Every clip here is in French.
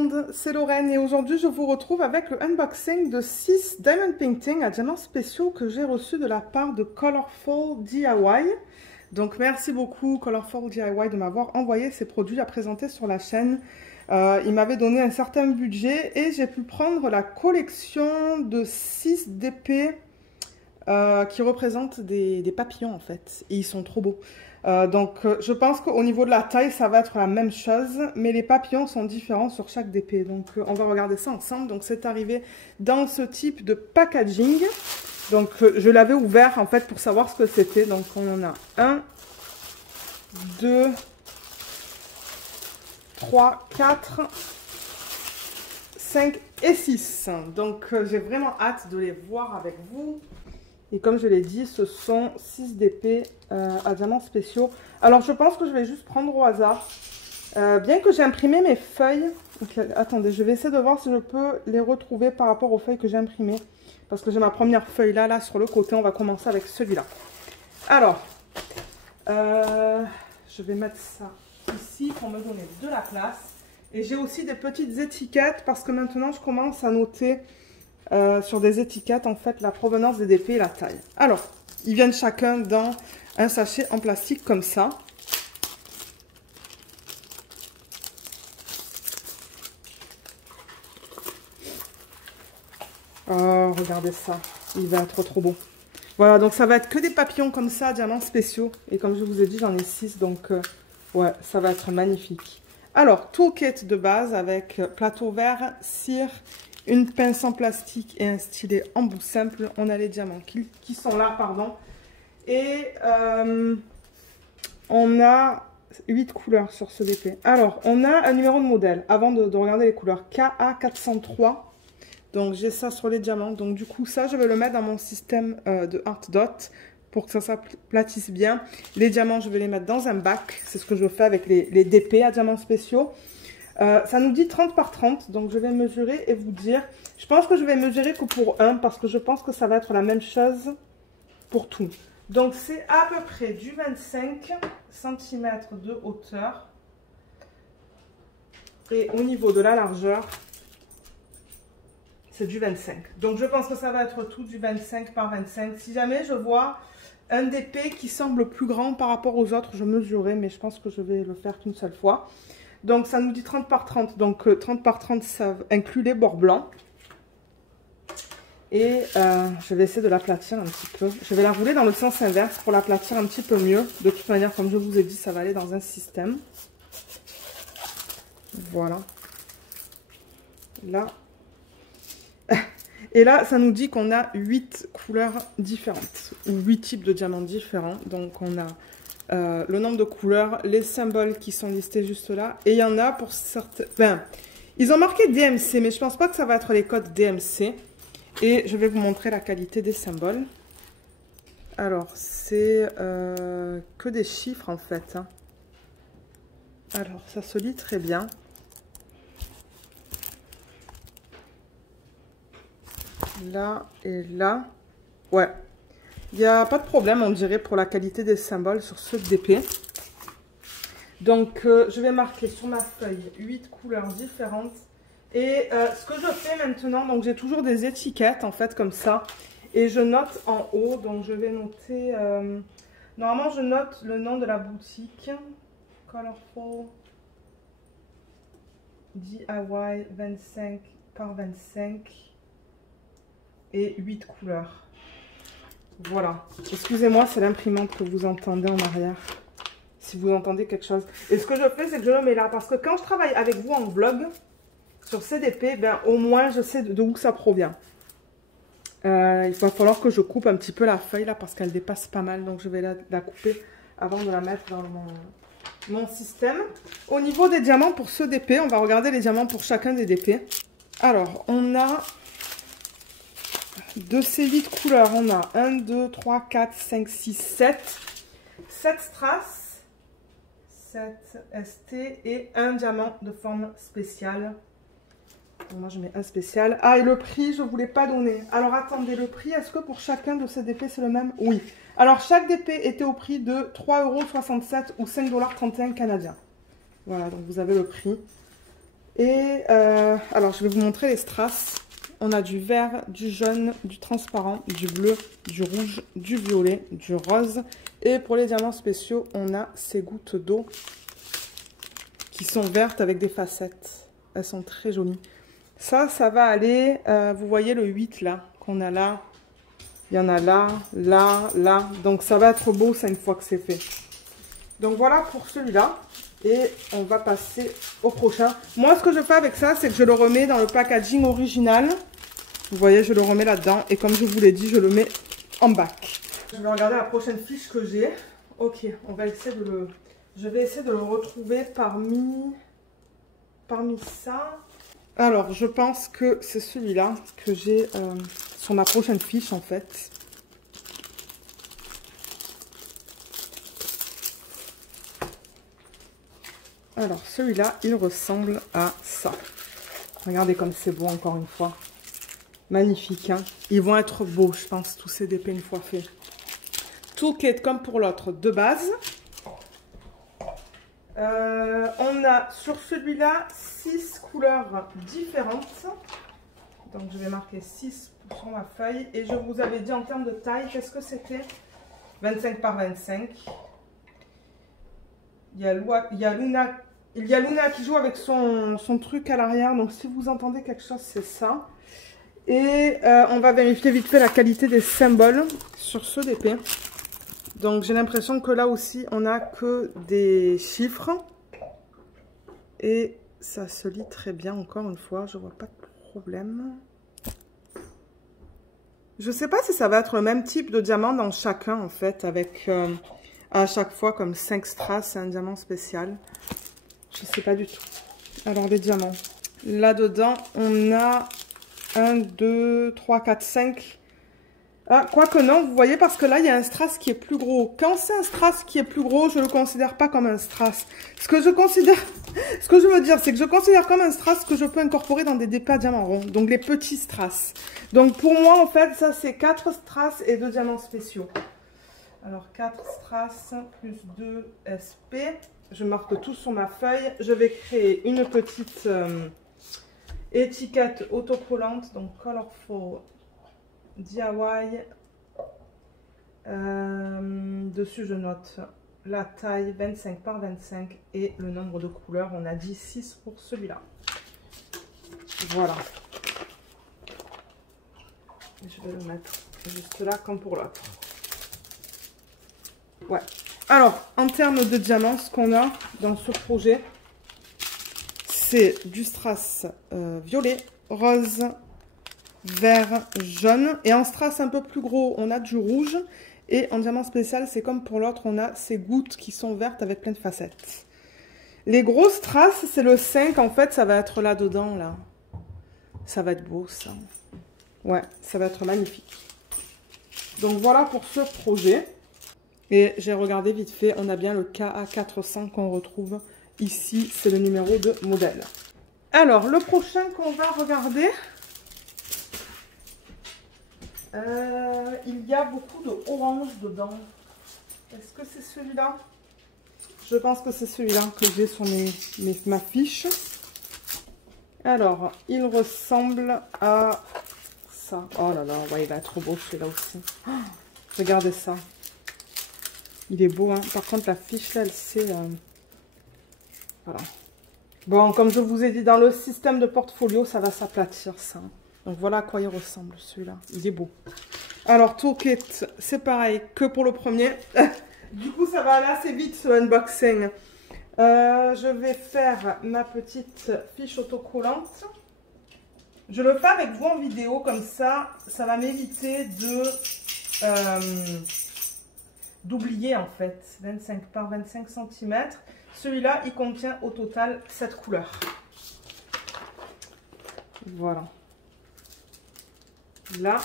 monde, c'est Lorraine et aujourd'hui je vous retrouve avec le unboxing de 6 Diamond Painting à diamants spéciaux que j'ai reçus de la part de Colorful DIY. Donc merci beaucoup Colorful DIY de m'avoir envoyé ces produits à présenter sur la chaîne. Il m'avait donné un certain budget et j'ai pu prendre la collection de 6 DP qui représentent des papillons en fait. Et ils sont trop beaux. Je pense qu'au niveau de la taille, ça va être la même chose, mais les papillons sont différents sur chaque DP. Donc, on va regarder ça ensemble. Donc, c'est arrivé dans ce type de packaging. Donc, je l'avais ouvert, en fait, pour savoir ce que c'était. Donc, on en a 1, 2, 3, 4, 5 et 6. Donc, j'ai vraiment hâte de les voir avec vous. Et comme je l'ai dit, ce sont 6 DP à diamants spéciaux. Alors, je pense que je vais juste prendre au hasard. Bien que j'ai imprimé mes feuilles. Okay, attendez, je vais essayer de voir si je peux les retrouver par rapport aux feuilles que j'ai imprimées. Parce que j'ai ma première feuille là sur le côté. On va commencer avec celui-là. Alors, je vais mettre ça ici pour me donner de la place. Et j'ai aussi des petites étiquettes parce que maintenant, je commence à noter... sur des étiquettes, en fait, la provenance des DP et la taille. Alors, ils viennent chacun dans un sachet en plastique comme ça. Oh, regardez ça. Il va être trop beau. Voilà, donc ça va être que des papillons comme ça, diamants spéciaux. Et comme je vous ai dit, j'en ai 6, donc ouais, ça va être magnifique. Alors, toolkit de base avec plateau vert, cire, une pince en plastique et un stylet en bout simple. On a les diamants qui sont là, pardon. Et on a 8 couleurs sur ce DP. Alors, on a un numéro de modèle. Avant de regarder les couleurs, KA403. Donc, j'ai ça sur les diamants. Donc, du coup, ça, je vais le mettre dans mon système de Art Dot pour que ça s'aplatisse bien. Les diamants, je vais les mettre dans un bac. C'est ce que je fais avec les DP à diamants spéciaux. Ça nous dit 30 par 30, donc je vais mesurer et vous dire. Je pense que je vais mesurer que pour un, parce que je pense que ça va être la même chose pour tout. Donc c'est à peu près du 25 cm de hauteur. Et au niveau de la largeur, c'est du 25. Donc je pense que ça va être tout du 25 par 25. Si jamais je vois un DP qui semble plus grand par rapport aux autres, je mesurerai, mais je pense que je vais le faire qu'une seule fois. Donc, ça nous dit 30 par 30. Donc, 30 par 30, ça inclut les bords blancs. Et je vais essayer de l'aplatir un petit peu. Je vais la rouler dans le sens inverse pour l'aplatir un petit peu mieux. De toute manière, comme je vous ai dit, ça va aller dans un système. Voilà. Là. Et là, ça nous dit qu'on a 8 couleurs différentes. Ou 8 types de diamants différents. Donc, on a... le nombre de couleurs, les symboles qui sont listés juste là. Et il y en a pour certains... Ben, ils ont marqué DMC, mais je pense pas que ça va être les codes DMC. Et je vais vous montrer la qualité des symboles. Alors, c'est que des chiffres en fait. Hein. Alors, ça se lit très bien. Là et là. Ouais. Il n'y a pas de problème, on dirait, pour la qualité des symboles sur ce DP. Donc, je vais marquer sur ma feuille 8 couleurs différentes. Et ce que je fais maintenant, donc j'ai toujours des étiquettes, en fait, comme ça. Et je note en haut, donc je vais noter... normalement, je note le nom de la boutique. Colorful DIY 25 par 25. Et 8 couleurs. Voilà, excusez-moi, c'est l'imprimante que vous entendez en arrière, si vous entendez quelque chose. Et ce que je fais, c'est que je le mets là, parce que quand je travaille avec vous en vlog, sur CDP, ben, au moins je sais d'où ça provient. Il va falloir que je coupe un petit peu la feuille là, parce qu'elle dépasse pas mal, donc je vais la couper avant de la mettre dans mon système. Au niveau des diamants pour ce DP, on va regarder les diamants pour chacun des DP. Alors, on a... De ces 8 couleurs, on a 1, 2, 3, 4, 5, 6, 7. 7 strass, 7 ST et un diamant de forme spéciale. Moi, je mets un spécial. Ah, et le prix, je ne vous l'ai pas donné. Alors, attendez, le prix, est-ce que pour chacun de ces DP, c'est le même? Oui. Alors, chaque DP était au prix de 3,67 € ou 5,31 $ canadiens. Voilà, donc vous avez le prix. Et alors, je vais vous montrer les strass. On a du vert, du jaune, du transparent, du bleu, du rouge, du violet, du rose. Et pour les diamants spéciaux, on a ces gouttes d'eau qui sont vertes avec des facettes. Elles sont très jolies. Ça va aller, vous voyez le 8 là, qu'on a là. Il y en a là, là, là. Donc ça va être beau ça une fois que c'est fait. Donc voilà pour celui-là. Et on va passer au prochain. Moi ce que je fais avec ça, c'est que je le remets dans le packaging original. Vous voyez, je le remets là-dedans. Et comme je vous l'ai dit, je le mets en bac. Je vais regarder la prochaine fiche que j'ai. Ok, on va essayer de le... Je vais essayer de le retrouver parmi ça. Alors, je pense que c'est celui-là que j'ai sur ma prochaine fiche, en fait. Alors, celui-là, il ressemble à ça. Regardez comme c'est beau, encore une fois. Magnifique, hein. Ils vont être beaux, je pense, tous ces DP une fois faits. Toolkit, comme pour l'autre, de base. On a sur celui-là 6 couleurs différentes. Donc je vais marquer 6 sur ma feuille. Et je vous avais dit en termes de taille, qu'est-ce que c'était? 25 par 25. Il y a Luna qui joue avec son truc à l'arrière. Donc si vous entendez quelque chose, c'est ça. Et on va vérifier vite fait la qualité des symboles sur ce DP. Donc j'ai l'impression que là aussi on n'a que des chiffres. Et ça se lit très bien encore une fois, je vois pas de problème. Je sais pas si ça va être le même type de diamant dans chacun en fait, avec à chaque fois comme 5 strass et un diamant spécial. Je sais pas du tout. Alors les diamants. Là-dedans on a 1, 2, 3, 4, 5... Ah, quoique non, vous voyez, parce que là, il y a un strass qui est plus gros. Quand c'est un strass qui est plus gros, je ne le considère pas comme un strass. Ce que je veux dire, c'est que je considère comme un strass que je peux incorporer dans des DP à diamants ronds. Donc, les petits strass. Donc, pour moi, en fait, ça, c'est 4 strass et 2 diamants spéciaux. Alors, 4 strass plus 2 SP. Je marque tout sur ma feuille. Je vais créer une petite étiquette autocollante. Donc, Colorful DIY. Dessus je note la taille 25 par 25 et le nombre de couleurs. On a dit 6 pour celui-là. Voilà. Je vais le mettre juste là comme pour l'autre. Ouais. Alors, en termes de diamants, ce qu'on a dans ce projet, c'est du strass violet, rose, vert, jaune. Et en strass un peu plus gros, on a du rouge. Et en diamant spécial, c'est comme pour l'autre, on a ces gouttes qui sont vertes avec plein de facettes. Les gros strass, c'est le 5. En fait, ça va être là-dedans, là. Ça va être beau, ça. Ouais, ça va être magnifique. Donc, voilà pour ce projet. Et j'ai regardé vite fait, on a bien le KA400 qu'on retrouve ici. C'est le numéro de modèle. Alors, le prochain qu'on va regarder... il y a beaucoup de orange dedans. Est-ce que c'est celui-là? Je pense que c'est celui-là que j'ai sur ma fiche. Alors, il ressemble à ça. Oh là là, ouais, il va être trop beau celui-là aussi. Oh, regardez ça. Il est beau, hein. Par contre, la fiche là, elle c'est... voilà. Bon, comme je vous ai dit, dans le système de portfolio, ça va s'aplatir, ça. Donc voilà à quoi il ressemble celui-là. Il est beau. Alors toolkit, c'est pareil que pour le premier. Du coup ça va aller assez vite ce unboxing. Je vais faire ma petite fiche autocollante. Je le fais avec vous en vidéo comme ça. Ça va m'éviter d'oublier en fait. 25 par 25 cm. Celui-là il contient au total 7 couleurs. Voilà. Là,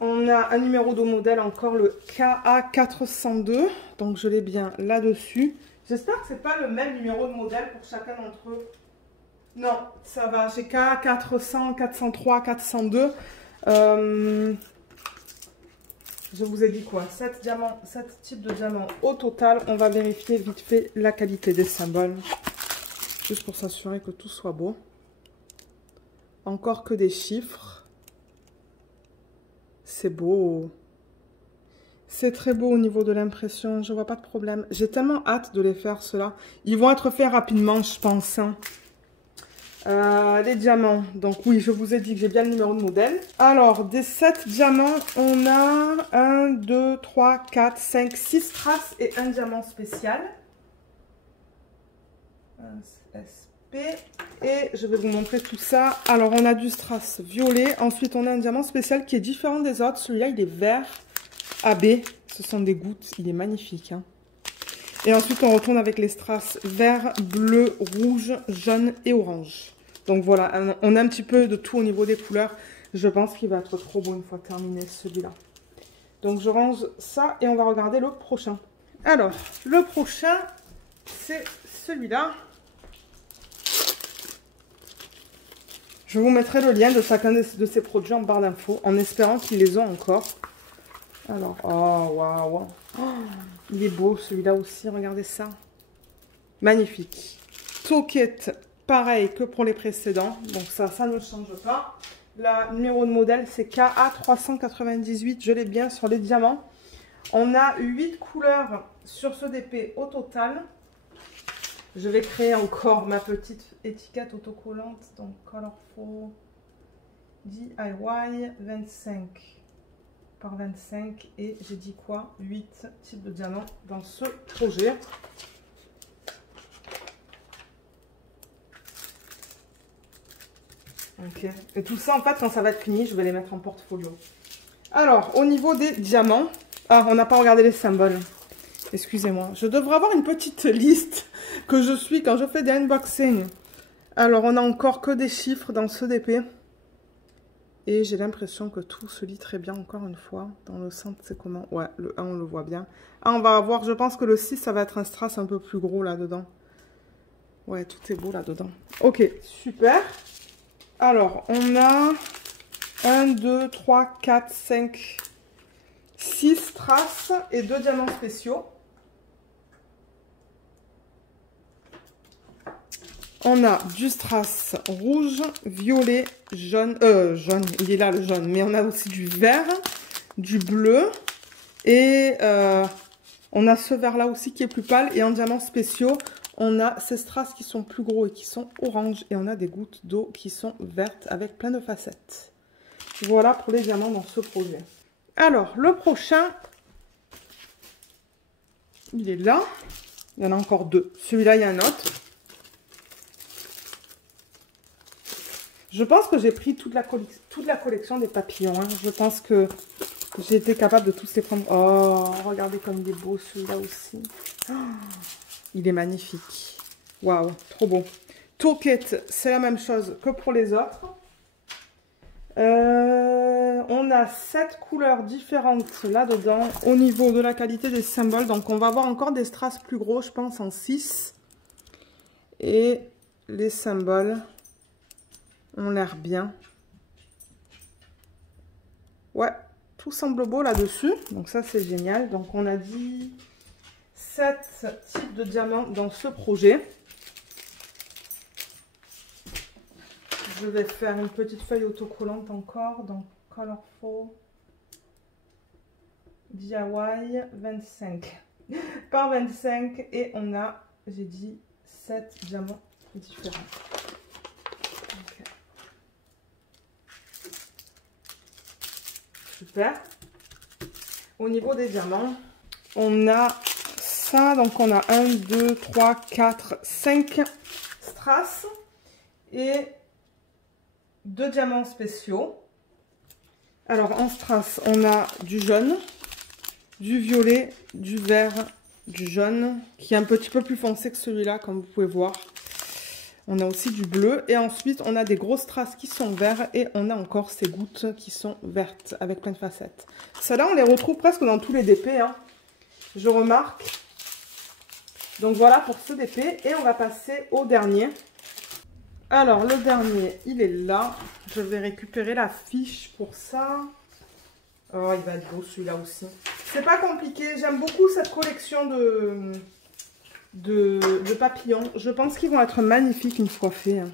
on a un numéro de modèle, encore le KA402. Donc, je l'ai bien là-dessus. J'espère que ce n'est pas le même numéro de modèle pour chacun d'entre eux. Non, ça va. J'ai KA400, 403, 402. Je vous ai dit quoi? 7 types de diamants au total. On va vérifier vite fait la qualité des symboles. Juste pour s'assurer que tout soit beau. Encore que des chiffres. C'est beau. C'est très beau au niveau de l'impression. Je vois pas de problème. J'ai tellement hâte de les faire, ceux-là. Ils vont être faits rapidement, je pense. Hein. Les diamants. Donc oui, je vous ai dit que j'ai bien le numéro de modèle. Alors, des 7 diamants, on a 1, 2, 3, 4, 5, 6 strass et un diamant spécial. Un SP. Et je vais vous montrer tout ça. Alors, on a du strass violet. Ensuite, on a un diamant spécial qui est différent des autres. Celui-là, il est vert AB. Ce sont des gouttes. Il est magnifique. Hein. Et ensuite, on retourne avec les strass vert, bleu, rouge, jaune et orange. Donc voilà, on a un petit peu de tout au niveau des couleurs. Je pense qu'il va être trop beau une fois terminé celui-là. Donc je range ça et on va regarder le prochain. Alors, le prochain, c'est celui-là. Je vous mettrai le lien de chacun de ces produits en barre d'infos, en espérant qu'ils les ont encore. Alors, oh, waouh, oh, il est beau celui-là aussi, regardez ça. Magnifique. Toquette, pareil que pour les précédents, donc ça ne change pas. Le numéro de modèle, c'est KA398, je l'ai bien sur les diamants. On a 8 couleurs sur ce DP au total. Je vais créer encore ma petite étiquette autocollante, donc Colorful DIY 25 par 25 et j'ai dit quoi, 8 types de diamants dans ce projet. Ok, et tout ça en fait quand ça va être fini je vais les mettre en portfolio. Alors au niveau des diamants, ah on n'a pas regardé les symboles, excusez-moi, je devrais avoir une petite liste que je suis quand je fais des unboxings. Alors on a encore que des chiffres dans ce DP. Et j'ai l'impression que tout se lit très bien encore une fois. Dans le centre, c'est comment? Ouais, le 1, on le voit bien. Ah, on va avoir, je pense que le 6, ça va être un strass un peu plus gros là-dedans. Ouais, tout est beau là-dedans. Ok, super. Alors, on a 1, 2, 3, 4, 5, 6 strass et 2 diamants spéciaux. On a du strass rouge, violet, jaune, il est là le jaune, mais on a aussi du vert, du bleu, et on a ce vert là aussi qui est plus pâle, et en diamants spéciaux, on a ces strass qui sont plus gros et qui sont orange, et on a des gouttes d'eau qui sont vertes avec plein de facettes. Voilà pour les diamants dans ce projet. Alors, le prochain, il est là, il y en a encore 2, celui-là il y a un autre. Je pense que j'ai pris toute la collection des papillons. Hein. Je pense que j'ai été capable de tous les prendre. Oh, regardez comme il est beau celui-là aussi. Oh, il est magnifique. Waouh, trop beau. Toquette, c'est la même chose que pour les autres. On a 7 couleurs différentes là-dedans au niveau de la qualité des symboles. Donc on va avoir encore des strass plus gros, je pense en 6. Et les symboles ont l'air bien. Ouais, tout semble beau là-dessus. Donc ça, c'est génial. Donc on a dit 7 types de diamants dans ce projet. Je vais faire une petite feuille autocollante encore. Donc Colorful DIY 25 par 25. Et on a, j'ai dit, 7 diamants différents. Super. Au niveau des diamants, on a ça. Donc, on a 1, 2, 3, 4, 5 strass et 2 diamants spéciaux. Alors, en strass, on a du jaune, du violet, du vert, du jaune, qui est un petit peu plus foncé que celui-là, comme vous pouvez voir. On a aussi du bleu et ensuite on a des grosses strass qui sont verts et on a encore ces gouttes qui sont vertes avec plein de facettes. Celles-là on les retrouve presque dans tous les DP, hein, je remarque. Donc voilà pour ce DP et on va passer au dernier. Alors le dernier il est là, je vais récupérer la fiche pour ça. Oh il va être beau celui-là aussi. C'est pas compliqué, j'aime beaucoup cette collection de papillons. Je pense qu'ils vont être magnifiques une fois faits. Hein.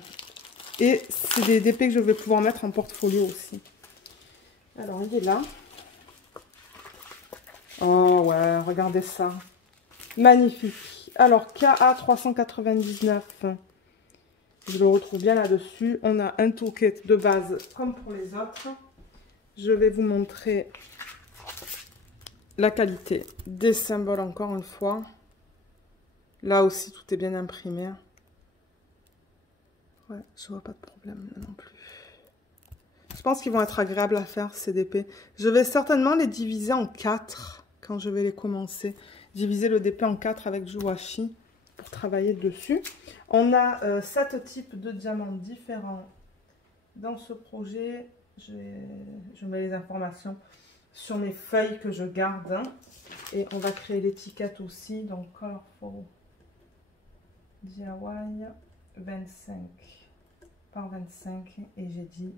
Et c'est des DP que je vais pouvoir mettre en portfolio aussi. Alors, il est là. Oh ouais, regardez ça. Magnifique. Alors, KA 399. Je le retrouve bien là-dessus. On a un toolkit de base comme pour les autres. Je vais vous montrer la qualité des symboles encore une fois. Là aussi, tout est bien imprimé. Ouais, je vois pas de problème là non plus. Je pense qu'ils vont être agréables à faire, ces DP. Je vais certainement les diviser en 4 quand je vais les commencer. Diviser le DP en 4 avec du washi pour travailler dessus. On a 7 types de diamants différents dans ce projet. Je mets les informations sur mes feuilles que je garde. Hein. Et on va créer l'étiquette aussi. Donc, Colorful DIY 25 par 25. Et j'ai dit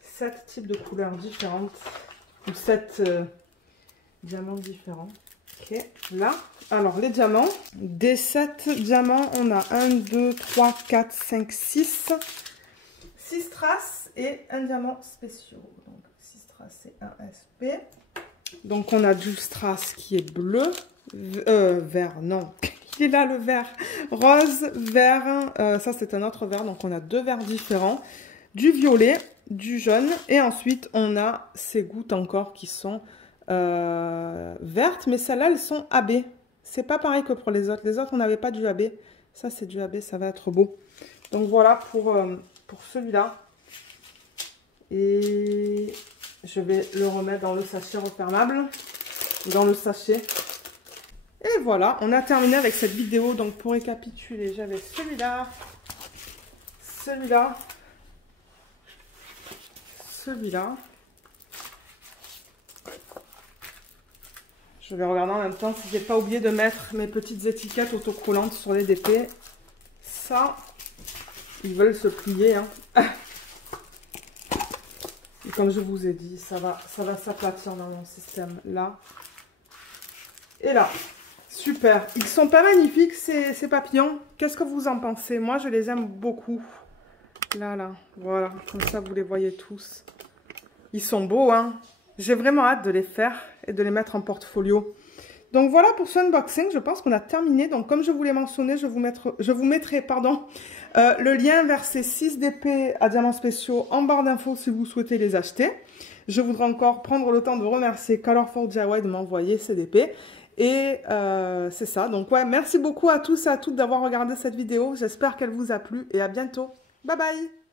7 types de couleurs différentes. Ou 7 diamants différents. Ok, là. Alors, les diamants. Des 7 diamants, on a 1, 2, 3, 4, 5, 6. 6 traces et un diamant spécial. Donc, 6 traces et un SP. Donc, on a du strass qui est bleu. Vert, non. Il est là, le vert. Rose, vert. Ça, c'est un autre vert. Donc, on a 2 verts différents. Du violet, du jaune. Et ensuite, on a ces gouttes encore qui sont vertes. Mais celles-là, elles sont AB. C'est pas pareil que pour les autres. Les autres, on n'avait pas du AB. Ça, c'est du AB. Ça va être beau. Donc, voilà pour celui-là. Et je vais le remettre dans le sachet refermable. Dans le sachet. Et voilà, on a terminé avec cette vidéo. Donc, pour récapituler, j'avais celui-là. Celui-là. Celui-là. Je vais regarder en même temps si j'ai pas oublié de mettre mes petites étiquettes autocollantes sur les DP. Ça, ils veulent se plier. Hein. Et comme je vous ai dit, ça va s'aplatir dans mon système. Là. Et là. Super. Ils sont pas magnifiques, ces papillons. Qu'est-ce que vous en pensez? Moi, je les aime beaucoup. Là, là. Voilà. Comme ça, vous les voyez tous. Ils sont beaux, hein. J'ai vraiment hâte de les faire et de les mettre en portfolio. Donc, voilà pour ce unboxing. Je pense qu'on a terminé. Donc, comme je vous l'ai mentionné, je vous mettrai le lien vers ces 6 DP à diamants spéciaux en barre d'infos si vous souhaitez les acheter. Je voudrais encore prendre le temps de remercier Colorful DIY de m'envoyer ces DP. Et c'est ça. Donc, ouais, merci beaucoup à tous et à toutes d'avoir regardé cette vidéo. J'espère qu'elle vous a plu et à bientôt. Bye bye!